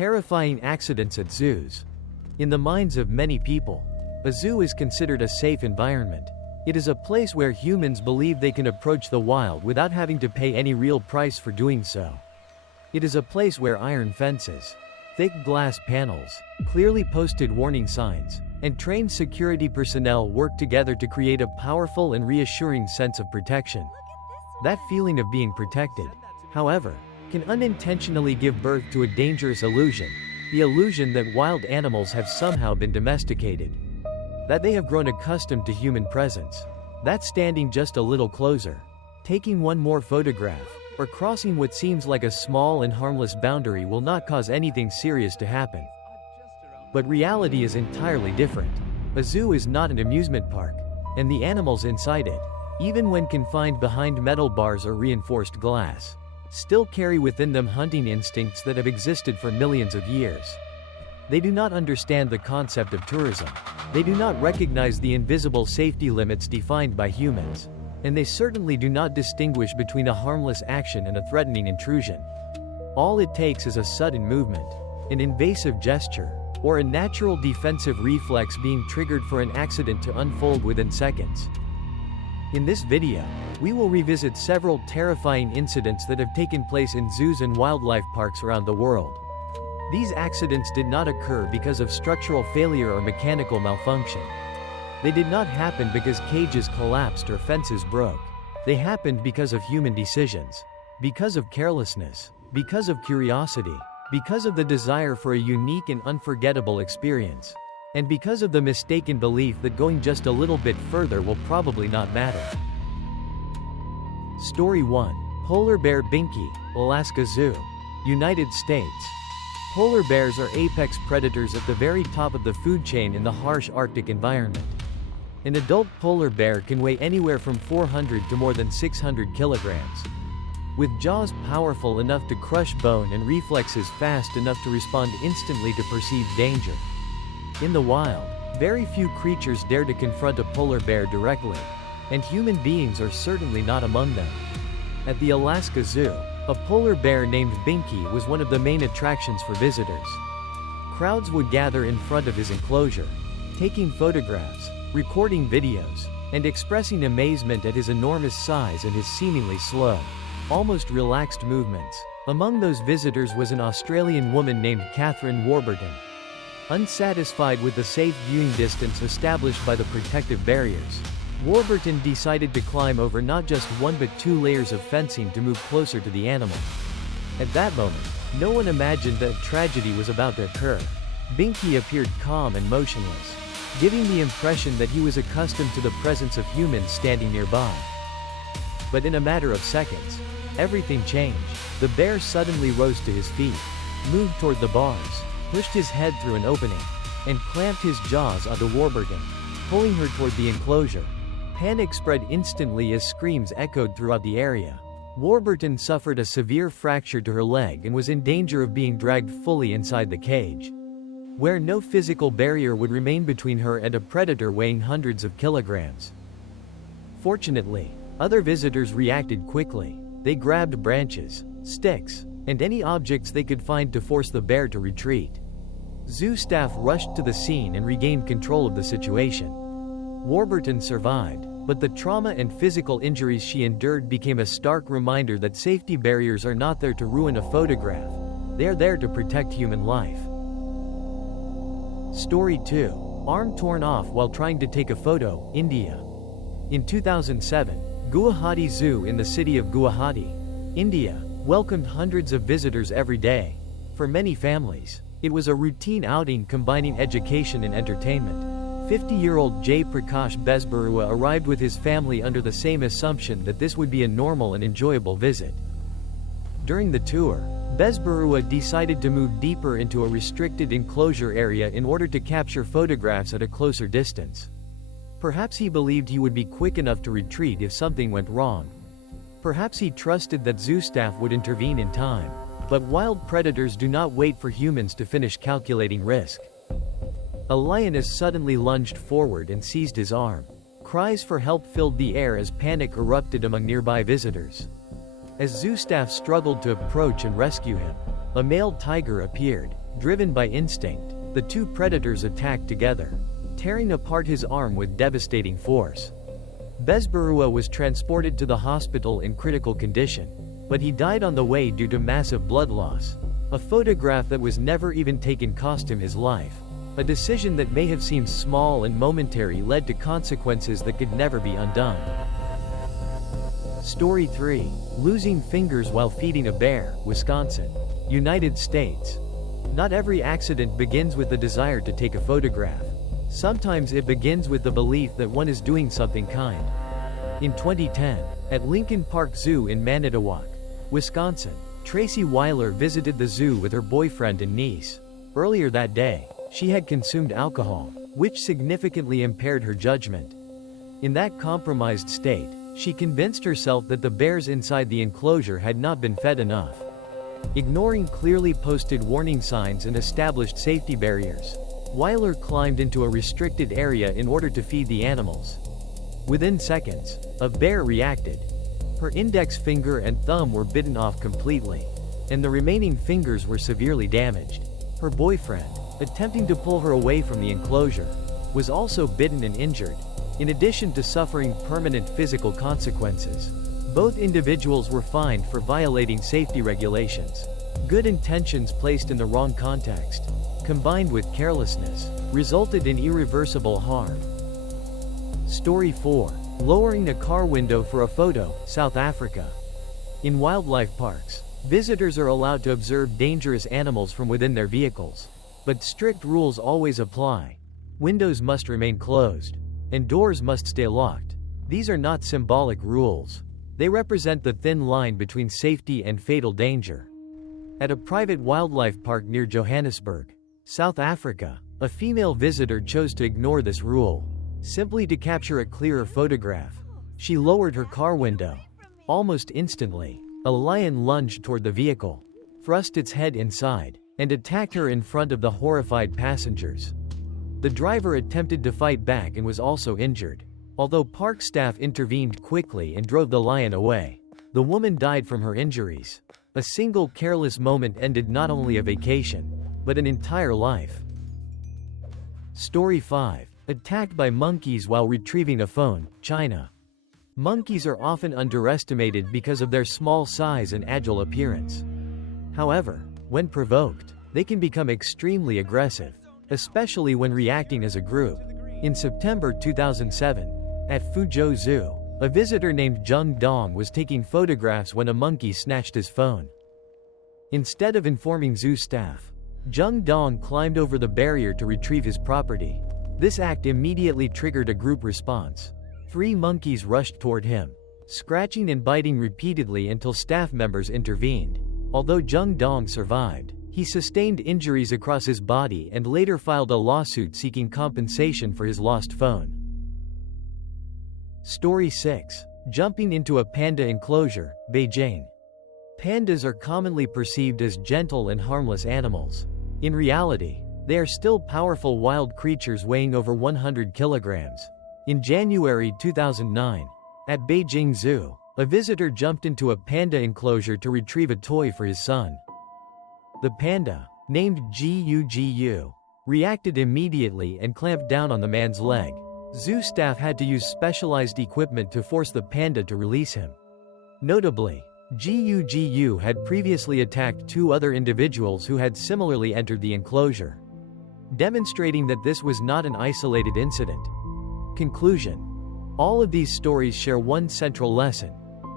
Terrifying accidents at zoos. In the minds of many people, a zoo is considered a safe environment. It is a place where humans believe they can approach the wild without having to pay any real price for doing so. It is a place where iron fences, thick glass panels, clearly posted warning signs, and trained security personnel work together to create a powerful and reassuring sense of protection. That feeling of being protected, however, can unintentionally give birth to a dangerous illusion, the illusion that wild animals have somehow been domesticated. That they have grown accustomed to human presence. That standing just a little closer, taking one more photograph, or crossing what seems like a small and harmless boundary will not cause anything serious to happen. But reality is entirely different. A zoo is not an amusement park, and the animals inside it, even when confined behind metal bars or reinforced glass, still carry within them hunting instincts that have existed for millions of years. They do not understand the concept of tourism. They do not recognize the invisible safety limits defined by humans. And they certainly do not distinguish between a harmless action and a threatening intrusion. All it takes is a sudden movement, an invasive gesture, or a natural defensive reflex being triggered for an accident to unfold within seconds. In this video, we will revisit several terrifying incidents that have taken place in zoos and wildlife parks around the world. These accidents did not occur because of structural failure or mechanical malfunction. They did not happen because cages collapsed or fences broke. They happened because of human decisions, because of carelessness, because of curiosity, because of the desire for a unique and unforgettable experience, and because of the mistaken belief that going just a little bit further will probably not matter. Story 1. Polar Bear Binky, Alaska Zoo, United States. Polar bears are apex predators at the very top of the food chain in the harsh Arctic environment. An adult polar bear can weigh anywhere from 400 to more than 600 kilograms. With jaws powerful enough to crush bone and reflexes fast enough to respond instantly to perceived danger. In the wild, very few creatures dare to confront a polar bear directly, and human beings are certainly not among them. At the Alaska Zoo, a polar bear named Binky was one of the main attractions for visitors. Crowds would gather in front of his enclosure, taking photographs, recording videos, and expressing amazement at his enormous size and his seemingly slow, almost relaxed movements. Among those visitors was an Australian woman named Catherine Warburton. Unsatisfied with the safe viewing distance established by the protective barriers, Warburton decided to climb over not just one but 2 layers of fencing to move closer to the animal. At that moment, no one imagined that tragedy was about to occur. Binky appeared calm and motionless, giving the impression that he was accustomed to the presence of humans standing nearby. But in a matter of seconds, everything changed. The bear suddenly rose to his feet, moved toward the bars, pushed his head through an opening, and clamped his jaws onto Warburton, pulling her toward the enclosure. Panic spread instantly as screams echoed throughout the area. Warburton suffered a severe fracture to her leg and was in danger of being dragged fully inside the cage, where no physical barrier would remain between her and a predator weighing hundreds of kilograms. Fortunately, other visitors reacted quickly. They grabbed branches, sticks, and any objects they could find to force the bear to retreat. Zoo staff rushed to the scene and regained control of the situation. Warburton survived, but the trauma and physical injuries she endured became a stark reminder that safety barriers are not there to ruin a photograph. They are there to protect human life. Story 2. Arm torn off while trying to take a photo, India. In 2007, Guwahati Zoo in the city of Guwahati, India, welcomed hundreds of visitors every day. For many families, it was a routine outing combining education and entertainment. 50-year-old Jay Prakash Besbarua arrived with his family under the same assumption that this would be a normal and enjoyable visit. During the tour, Besbarua decided to move deeper into a restricted enclosure area in order to capture photographs at a closer distance. Perhaps he believed he would be quick enough to retreat if something went wrong. Perhaps he trusted that zoo staff would intervene in time. But wild predators do not wait for humans to finish calculating risk. A lioness suddenly lunged forward and seized his arm. Cries for help filled the air as panic erupted among nearby visitors. As zoo staff struggled to approach and rescue him, A male tiger appeared. Driven by instinct, the two predators attacked together, tearing apart his arm with devastating force. Bezbarua was transported to the hospital in critical condition, but he died on the way due to massive blood loss. A photograph that was never even taken cost him his life. A decision that may have seemed small and momentary led to consequences that could never be undone. Story 3. Losing fingers while feeding a bear, Wisconsin, United States. Not every accident begins with the desire to take a photograph. Sometimes it begins with the belief that one is doing something kind. In 2010, at Lincoln Park Zoo in Manitowoc, Wisconsin, Tracy Weiler visited the zoo with her boyfriend and niece. Earlier that day, she had consumed alcohol, which significantly impaired her judgment. In that compromised state, she convinced herself that the bears inside the enclosure had not been fed enough. Ignoring clearly posted warning signs and established safety barriers, Weiler climbed into a restricted area in order to feed the animals. Within seconds, a bear reacted. Her index finger and thumb were bitten off completely, and the remaining fingers were severely damaged. Her boyfriend, attempting to pull her away from the enclosure, was also bitten and injured, in addition to suffering permanent physical consequences. Both individuals were fined for violating safety regulations. Good intentions placed in the wrong context, combined with carelessness, resulted in irreversible harm. Story 4. Lowering a car window for a photo, South Africa. In wildlife parks, visitors are allowed to observe dangerous animals from within their vehicles. But strict rules always apply. Windows must remain closed, and doors must stay locked. These are not symbolic rules. They represent the thin line between safety and fatal danger. At a private wildlife park near Johannesburg, South Africa, a female visitor chose to ignore this rule, simply to capture a clearer photograph. She lowered her car window. Almost instantly, a lion lunged toward the vehicle, thrust its head inside, and attacked her in front of the horrified passengers. The driver attempted to fight back and was also injured. Although park staff intervened quickly and drove the lion away, the woman died from her injuries. A single careless moment ended not only a vacation, but an entire life. Story 5. Attacked by monkeys while retrieving a phone, China. Monkeys are often underestimated because of their small size and agile appearance. However, when provoked, they can become extremely aggressive, especially when reacting as a group. In September 2007, at Fuzhou Zoo, a visitor named Zheng Dong was taking photographs when a monkey snatched his phone. Instead of informing zoo staff, Zheng Dong climbed over the barrier to retrieve his property. This act immediately triggered a group response. 3 monkeys rushed toward him, scratching and biting repeatedly until staff members intervened. Although Zheng Dong survived, he sustained injuries across his body and later filed a lawsuit seeking compensation for his lost phone. Story 6. Jumping into a panda enclosure, Beijing. Pandas are commonly perceived as gentle and harmless animals. In reality, they are still powerful wild creatures weighing over 100 kilograms. In January 2009, at Beijing Zoo, a visitor jumped into a panda enclosure to retrieve a toy for his son. The panda, named Gu, reacted immediately and clamped down on the man's leg. Zoo staff had to use specialized equipment to force the panda to release him. Notably, Gu had previously attacked 2 other individuals who had similarly entered the enclosure, demonstrating that this was not an isolated incident. Conclusion. All of these stories share one central lesson.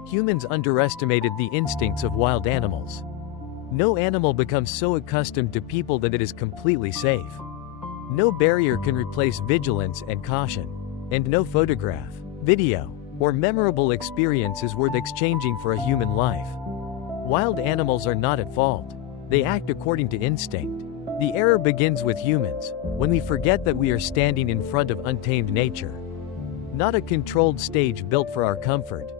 Humans underestimated the instincts of wild animals. No animal becomes so accustomed to people that it is completely safe. No barrier can replace vigilance and caution. And no photograph, video, or memorable experience is worth exchanging for a human life. Wild animals are not at fault. They act according to instinct. The error begins with humans, when we forget that we are standing in front of untamed nature, not a controlled stage built for our comfort.